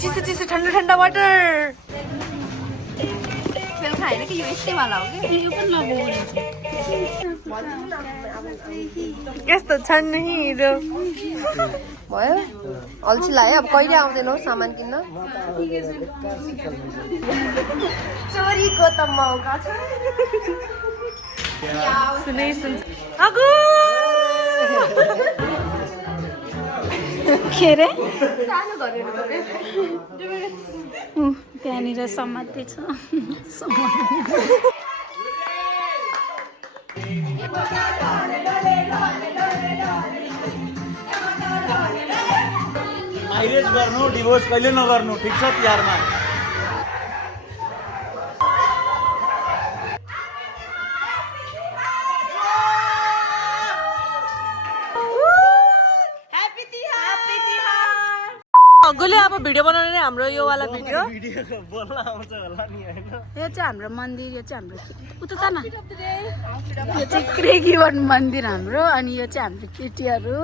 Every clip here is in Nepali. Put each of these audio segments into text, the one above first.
चिसो चिसो ठन्डा ठन्डा वाटर बेलुका होइन कि यो यस्तैवाला हो कि यो पनि लगाउनु यस्तो छन् हिरो भयो अल्छी लाग्यो अब कहिले आउँदैनौ सामान किन्न चोरीको त मौका छ सुनै सुन्छ अगु के रे सानो घर त्यहाँनिर समाति छ म्यारेज गर्नु डिभोर्स कहिले नगर्नु ठिक छ तिहारमा अगुले अब भिडियो बनाउने हाम्रो यो वाला भिडियो बोल्न आउँछ होला नि हैन यो चाहिँ हाम्रो मन्दिर यो चाहिँ हाम्रो उता छ न यो चाहिँ क्रेगीवन मन्दिर हाम्रो अनि यो चाहिँ हाम्रो केटीहरू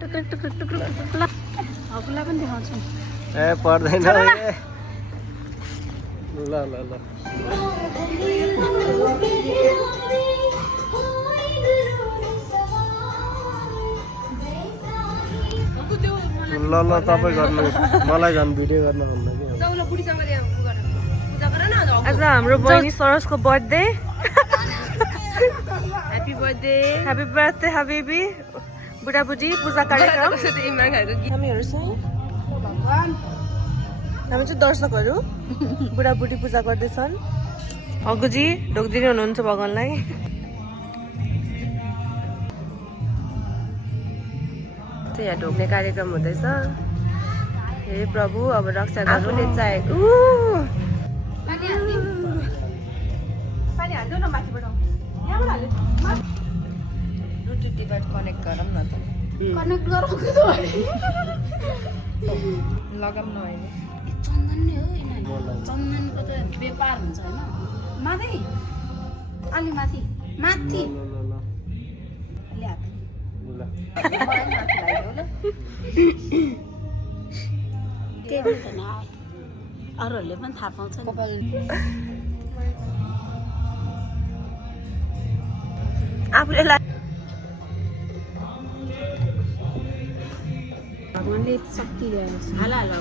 टुक्रुक टुक्रुक टुक्रुक टुक्रुक हजुरलाई पनि देखाउँछु ए पर्दैन ल ल ल ल ल तपाईँ गर्नु मलाई झन् भिडियो गर्न भन्नु कि आज हाम्रो बहिनी सरसको बर्थडे ह्यापी बर्थडे हबिबी बुढाबुढी पूजा कार्यक्रम हामीहरू चाहिँ हामी चाहिँ दर्शकहरू बुढाबुढी पूजा गर्दैछन् अगुजी ढोक्दिनु हुनुहुन्छ भगवानलाई यहाँ ढोक्ने कार्यक्रम हुँदैछ हे प्रभु अब रक्षा गर्नु चाहेको ब्लुटुथ डिभाइस कनेक्ट गरौँ न त कनेक्ट गराउँछ लगाम न अहिले चन्दन नै हो चन्दनको त व्यापार हुन्छ होइन माथि अलि माथि माथि केही छैन अरूहरूले पनि थाहा पाउँछ आफूले भगवान्ले शक्ति दिएको छ हाला हाला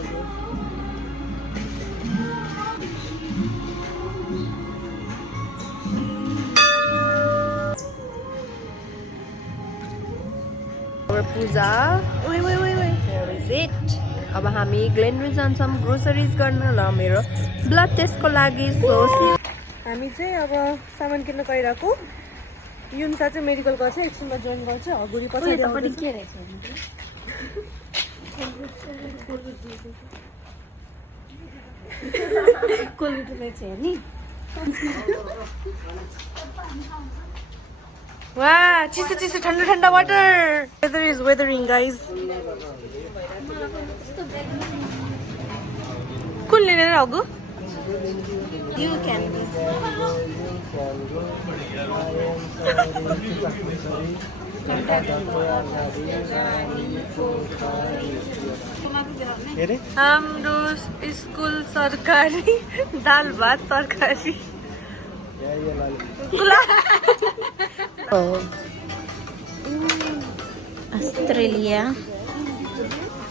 पूजा Here is it. अब हामी ग्लेनरी जान्छौँ ग्रोसरिज गर्न ल मेरो ब्लड टेस्टको लागि हामी चाहिँ अब सामान किन्न गइरहेको युम्सा चाहिँ मेडिकल गर्छ एकछिनमा जोइन गर्छ अगुरी पछाडि आउँदैछ के रहेछ कोलगेट रहेछ हेर्ने वाह चिसो चिसो ठन्डा ठन्डा water weather is weathering guys कुन लिने र अगु You can हाम्रो स्कुल सरकारी दाल भात तरकारी अस्ट्रेलिया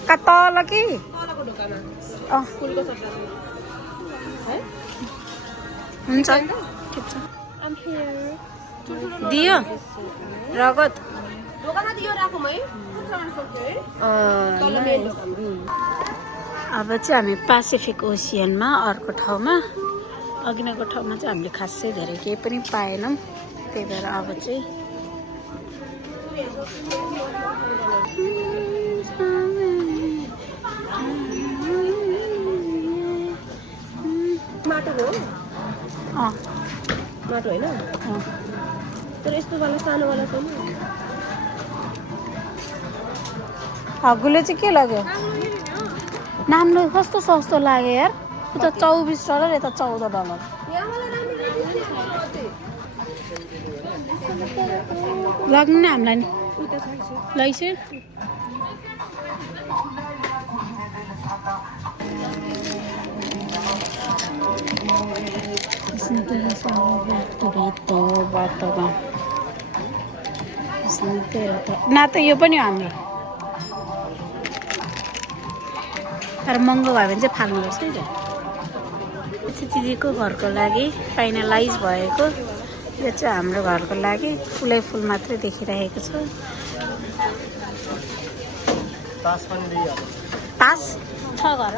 तल कि हुन्छ दियो रगत अब चाहिँ हामी पेसिफिक ओसियनमा अर्को ठाउँमा अघिल्लो ठाउँमा चाहिँ हामीले खासै धेरै केही पनि पाएनौँ त्यही भएर अब चाहिँ माटो हो माटो होइन तर यस्तो वाला सानो वाला छैन हग्गुले चाहिँ के लाग्यो नाम्लो कस्तो सस्तो लाग्यो यार उता $24 यता $14 लाग्नु नि हामीलाई नि लैसे बाटोमा न त यो पनि हाम्रो तर महँगो भयो भने चाहिँ फाल्नुपर्छ है त दिदीको घरको लागि फाइनलाइज भएको यो चाहिँ हाम्रो घरको लागि फुलै फुल मात्रै देखिरहेको छ तास छ घर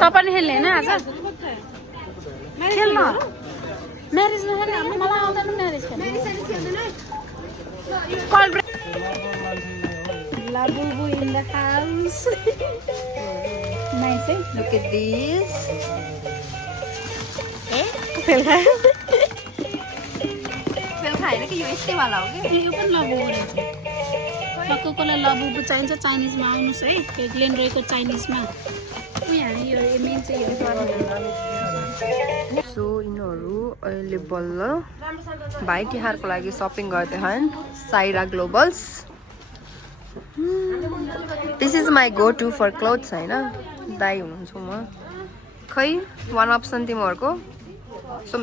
तपाईँ खेल्ने होइन आज खेल्न म्यारेज नखेल्ने मलाई आउँदैन म्यारेज खेल्नु Labubu in the house. Nice, eh? Look at this. Fel खाएन कि यो यस्तै वाला हो कि यो पनि लबुबु रहेछ कसलाई लबुबु चाहिन्छ चाइनिजमा आउनुहोस् है यो ग्लेन रोयको चाइनिजमा हामी यो मेन चाहिँ यो सो यिनीहरू अहिले बल्ल भाइ तिहारको लागि सपिङ गर्दैछन् Saira Globals this is my go to for clothes होइन दाई हुनुहुन्छ म खै वान अप्सन तिमीहरूको so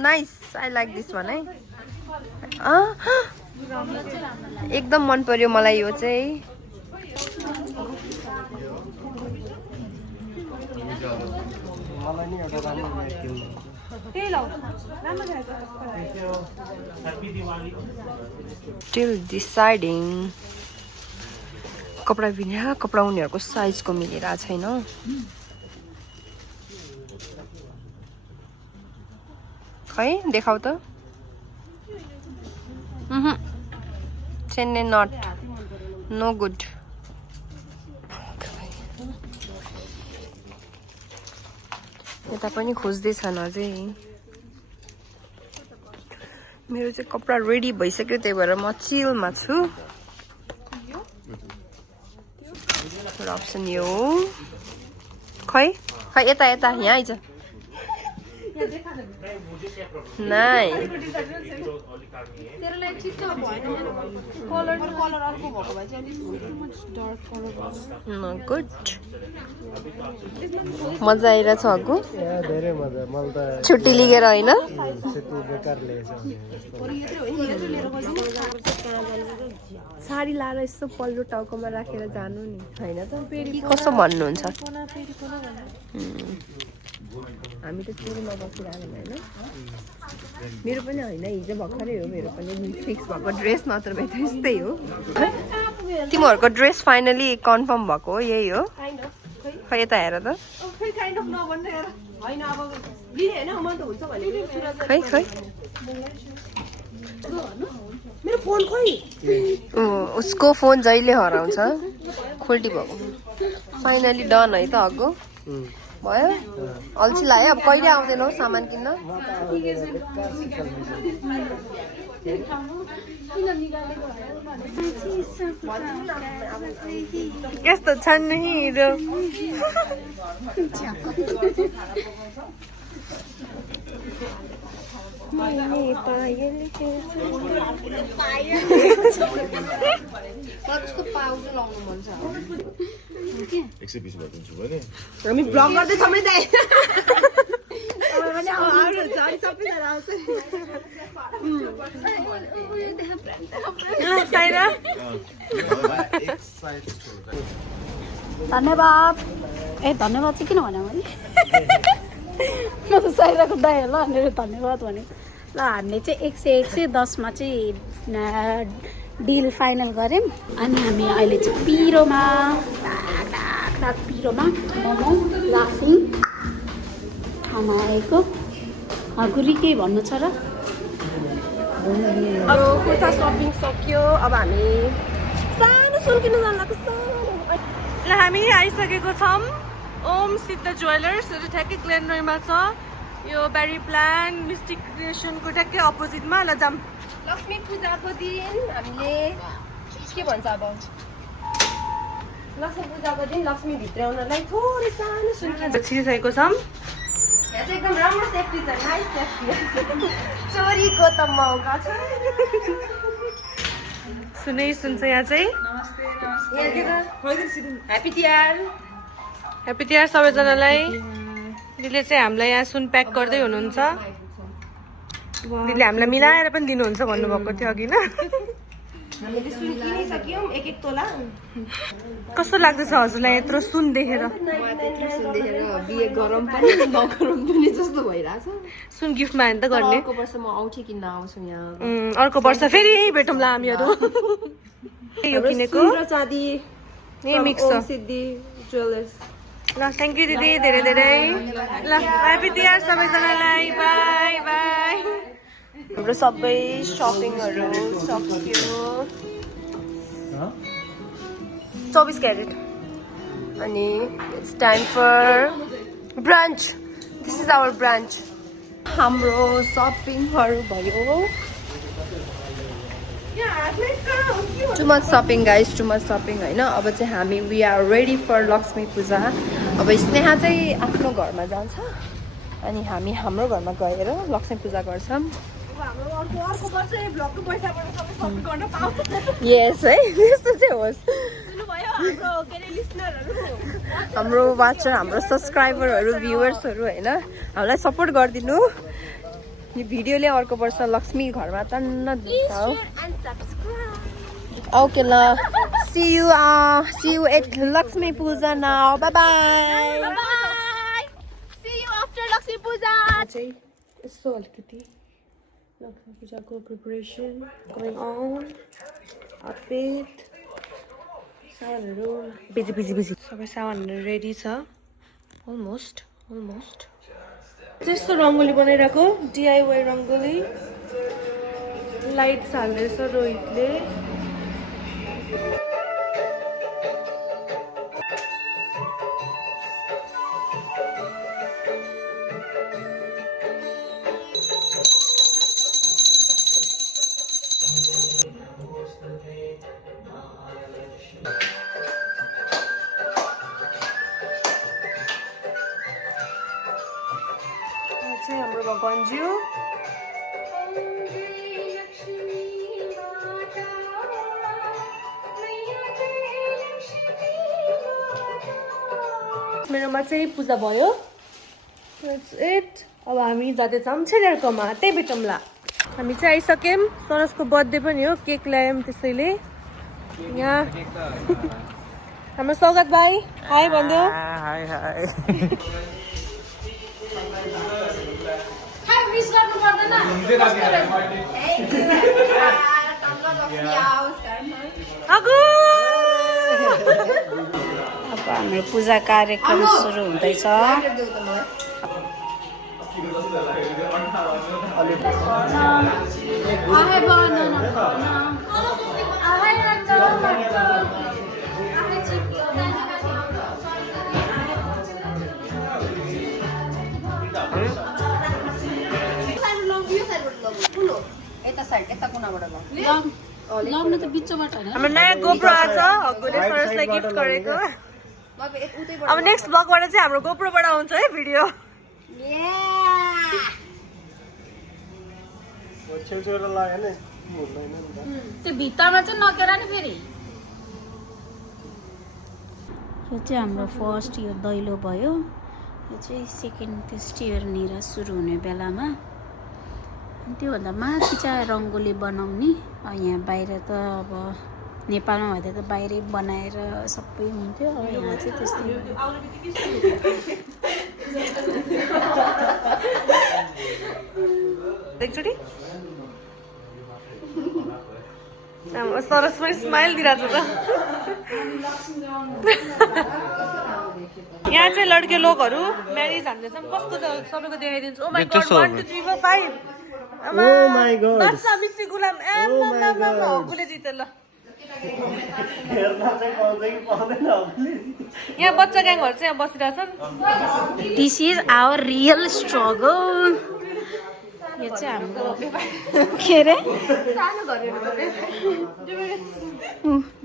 nice I like this one है एकदम मन पर्यो मलाई यो चाहिँ Still deciding. कपडा बिना कपडा उनीहरूको साइजको मिलेर छैन खै देखाउ त चेन्ने नट नो गुड यता पनि खोज्दैछन् अझै मेरो चाहिँ कपडा रेडी भइसक्यो त्यही भएर म चिलमा छु अप्सन यो खै खै यता यता यहाँ आइज नाइ गुड मजा आइरहेछ अगु छुट्टी लिएर होइन साडी लाएर यस्तो पल्लो टाउकोमा राखेर जानु नि होइन त कस्तो भन्नुहुन्छ हामी त चुरीमा बसिरहेको होइन मेरो पनि होइन हिजो भर्खरै हो मेरो पनि फिक्स भएको ड्रेस मात्र भए त यस्तै हो तिमीहरूको ड्रेस फाइनली कन्फर्म भएको हो यही हो खै यता हेर त खै खै उसको फोन जहिले हराउँछ खोल्टी भएको फाइनली डन है त अग्गो भयो अल्छी लाग्यो अब कहिले आउँदैनौ सामान किन्न यस्तो छन् हिरो हामी ब्लग गर्दैछौँ है दाइ धन्यवाद ए धन्यवाद चाहिँ किन भने मैले म त साइराको दाइ ल भनेर धन्यवाद भने ल हामीले चाहिँ 110 मा चाहिँ डिल फाइनल गऱ्यौँ अनि हामी अहिले चाहिँ पिरोमा पिरोमा मोमो लाफिङ खाना आएको गुरी केही भन्नु छ र अब कुर्ता सपिङ सक्यो अब हामी सानो सुन किन्न जानु लाग्छ ल हामी आइसकेको छौँ ओम सिद्ध ज्वेलर्स ठ्याक्कै ग्लेन रोयमा छ यो बेरी प्लान मिस्टिक क्रिएसनको ठ्याक्कै अपोजिटमा ल जाम लक्ष्मी पूजाको दिन हामीले के भन्छ अब लक्ष्मी पूजाको दिन लक्ष्मी भित्राउनलाई थोरै सानो सुन छिरिसकेको छौँ यहाँ चाहिँ एकदम राम्रो सेफ्टी छ नाइस सेफ्टी चोरीको त मौका छ सुनै सुन्छ यहाँ चाहिँ ह्याप्पी तिहार ह्याप्पी तिहार सबैजनालाई। दिदीले चाहिँ हामीलाई यहाँ सुन प्याक गर्दै हुनुहुन्छ। दिदीले हामीलाई मिलाएर पनि दिनुहुन्छ भन्नुभएको थियो अघि न। हामीले सुन किनिसक्यौँ एक एक तोला। कस्तो लाग्दैछ हजुरलाई यत्रो सुन देखेर? सुन देखेर बिहे गरम पनि नगरम पनि जस्तो भइरहेछ। सुन गिफ्टमा होइन त गर्ने। अर्को वर्ष म औँठी किन्न आउँछु यहाँ। अर्को वर्ष फेरि भेटौँला हामीहरू। यो किनेको सुन र चाँदी ए मिक्स छ। सिद्धि ज्वेलर्स। ल थ्याङ्क यू दिदी धेरै धेरै। ल ह्याप्पी तिहार सबैजनालाई। Bye bye. हाम्रो सबै सपिङहरू सक्यो। 24 क्यारेट। अनि it's time for brunch. This is our brunch. हाम्रो सपिङहरू भयो। Too much shopping guys, too much shopping होइन। अब चाहिँ हामी we are ready for Lakshmi Puja. अब स्नेहा चाहिँ आफ्नो घरमा जान्छ अनि हामी हाम्रो घरमा गएर लक्ष्मी पूजा गर्छौँ। यस है, यस्तो चाहिँ होस्। हाम्रो वाचर, हाम्रो सब्सक्राइबरहरू, भ्युवर्सहरू होइन, हामीलाई सपोर्ट गरिदिनु। यो भिडियोले अर्को वर्ष लक्ष्मी घरमा टन्न दिन्छ। ओके ल, see you at Lakshmi Puja now. Bye bye. See you after Lakshmi Puja. चाहिँ यस्तो अलिकति लक्ष्मी पूजाको प्रिपरेसन गोइङ अन। आउटफिट सामानहरू बिजी बिजी बिजी सबै सामानहरू रेडी छ। अलमोस्ट त्यस्तो रङ्गोली बनाइरहेको डिआइवाई रङ्गोली। लाइट्स हाल्दैछ रोहितले। हाम्रो भगवानज्यू मेरोमा चाहिँ पूजा भयो। That's it. अब हामी जाँदैछौँ छेलियारकोमा, त्यही भेटौँला। हामी चाहिँ आइसक्यौँ। सरसको बर्थडे पनि हो, केक ल्यायौँ त्यसैले यहाँ। हाम्रो स्वागत भाइ हाई भनिदेऊ। High high. अब हाम्रो पूजा कार्यक्रम सुरु हुँदैछ। लग्न त बिचबाट होइन। हाम्रो नयाँ गोप्रो आएको छ, हग्गुले सरसलाई गिफ्ट गरेको। अब नेक्स्ट ब्लगबाट चाहिँ हाम्रो गोप्रोबाट आउँछ है भिडियो। त्यो भित्तामा चाहिँ नकेर नि फेरि। यो चाहिँ हाम्रो फर्स्ट यो दैलो भयो। यो चाहिँ सेकेन्ड त्यस टियरनिर सुरु हुने बेलामा। त्योभन्दा माथि चाहिँ रङ्गोली बनाउने। यहाँ बाहिर त अब नेपालमा भन्दा त बाहिरै बनाएर सबै हुन्थ्यो। अब यहाँ चाहिँ त्यस्तै एकचोटि सरस पनि स्माइल दिइरहेको छ त। यहाँ चाहिँ लड्के लोकहरू म्यारिज हान्दैछ। कस्तो छ सबैको देखाइदिन्छु। ओ my God 1 2 3 4 5। Oh my God. बादशाह मिस्टी गुलाम हग्गुले जित्यो ल। यहाँ बच्चा ग्याङहरू चाहिँ यहाँ बसिरहेछन्। This is our real struggle. यो चाहिँ हाम्रो के अरे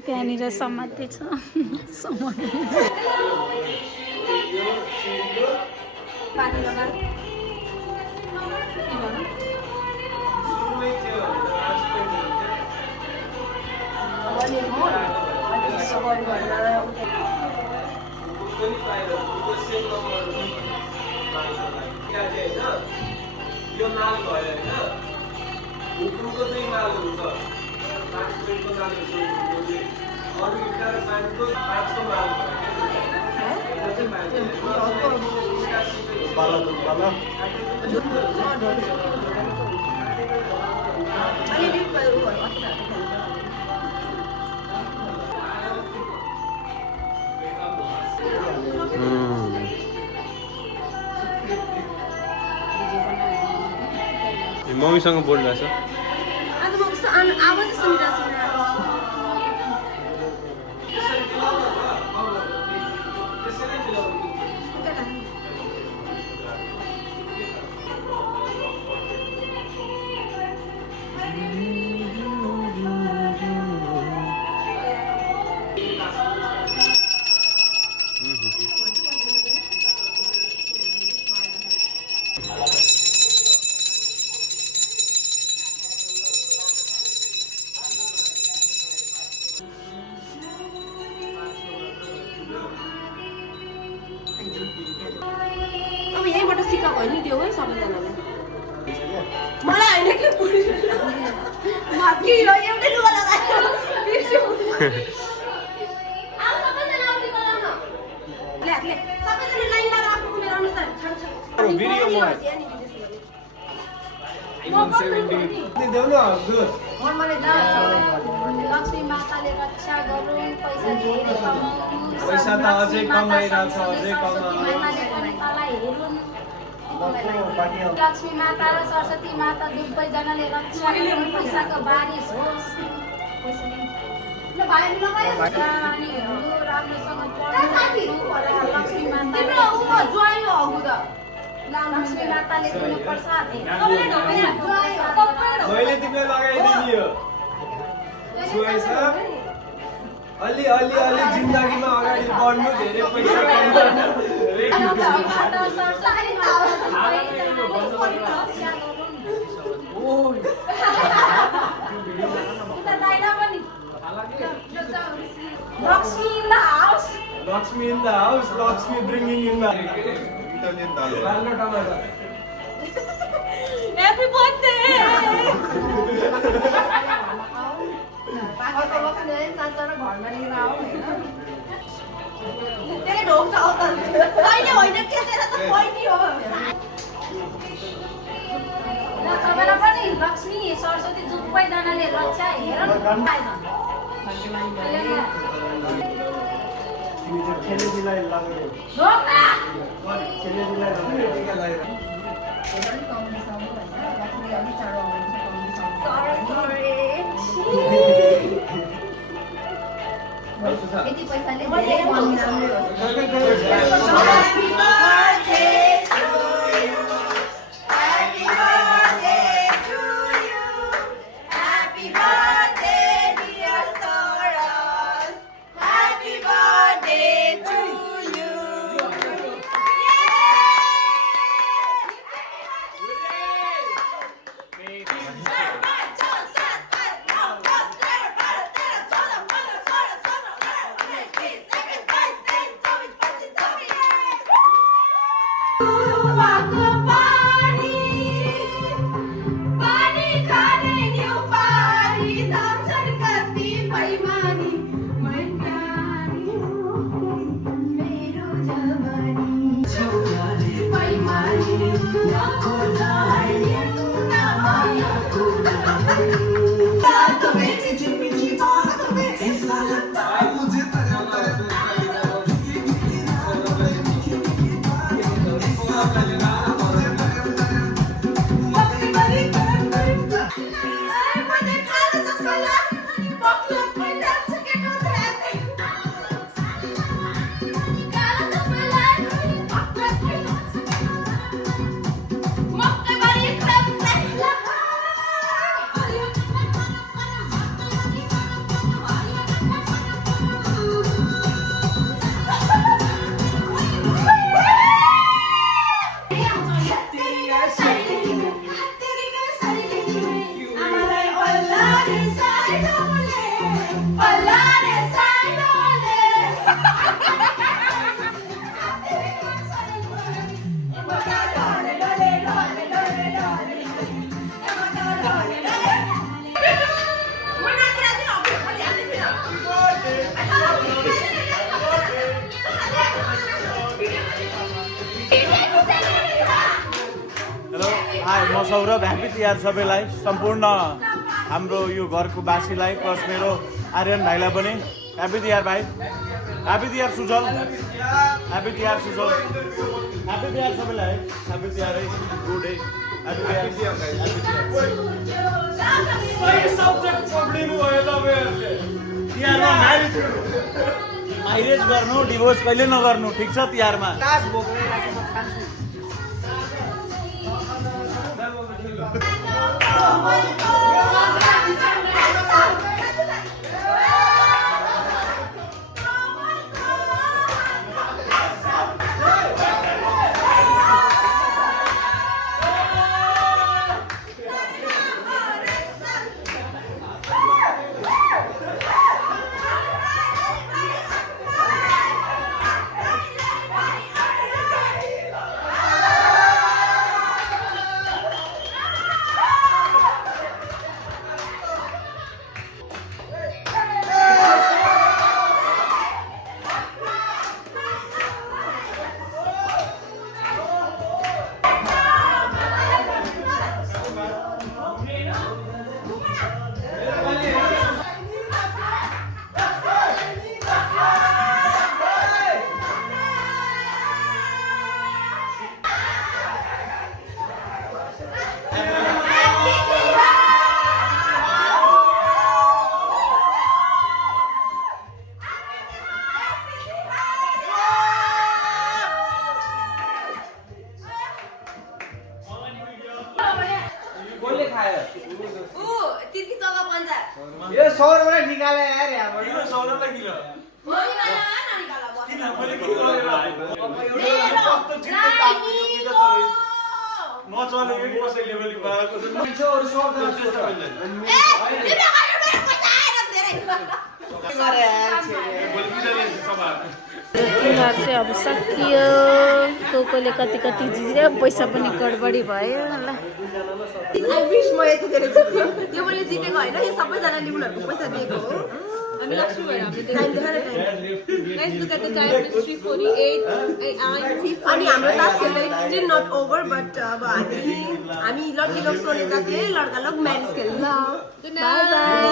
त्यहाँनिर समात्दै छ। यो नाल भयो होइन उप्रुको 2 नालहरू छ 5 मिनेटको नालहरू छ अरू एउटा र 5 को 5 को नाल मम्मीसँग बोल्दैछ आज म कस्तो आवाज सुनिरहेको छु अब यहीँबाट सिकाएको होइन त्यो है सबैजनालाई मलाई होइन के यो एउटै लुगा लगायो सबैजना लाइन लगाएर आफ्नो उमेर अनुसार लक्ष्मी माताले रक्षा गरून् पैसा धेरै कमाउन् पैसा त अझै कमाइरहेको छ अझै लक्ष्मी माता र सरस्वती माता दुवैजनाले रक्षा गरून् पैसाको बारिस होस् नानीहरू राम्रोसँग लक्ष्मी माताले दिनुपर्छ मैले तिमीलाई लगाइदिने यो अलि जिन्दगीमा अगाडि बढ्नु धेरै पैसा Lakshmi in the house, Lakshmi bringing in the Happy birthday! घरमा लिएर आऊ होइन त्यही ढोक छ त कहिले होइन के तेरो त बहिनी हो र तपाईँलाई पनि लक्ष्मी सरस्वती दुवैजनाले रक्षा हेर यति पैसाले धेरै मम्मी राम्रो हो म सौरभ ह्याप्पी तिहार सबैलाई सम्पूर्ण हाम्रो यो घरको बासीलाई प्लस मेरो आर्यन भाइलाई पनि ह्याप्पी तिहार भाइ happy Tihar Sujal happy Tihar Sujal happy Tihar सबैलाई ह्याप्पी तिहार है good day happy Tihar subject पक्रिनु भयो तपाईँहरूले तिहारमा म्यारेज गर्नु डिभोर्स कहिले नगर्नु ठिक छ तिहारमा ये 100 रुपये निकाले यार यहाँ किलो सौरभलाई किलो नचलेको नि कसैले पनि भएको तिहार चाहिँ अब सकियो कोले कति कति जित्यो पैसा पनि गडबडी भयो ल I wish म यति धेरै जित्थेँ यो मैले जितेको होइन यो सबैजनाले उनीहरूको पैसा दिएको हो हामी लक्ष्मी भएर हामीले टाइम देखाएर Let's look at the time. It's 3:48. अनि हाम्रो टास्क खेल्न स्टिल नट ओभर बट अब हामी लड्की लोग सोने जाते लड्का लोग म्यारेज खेल्न Good night.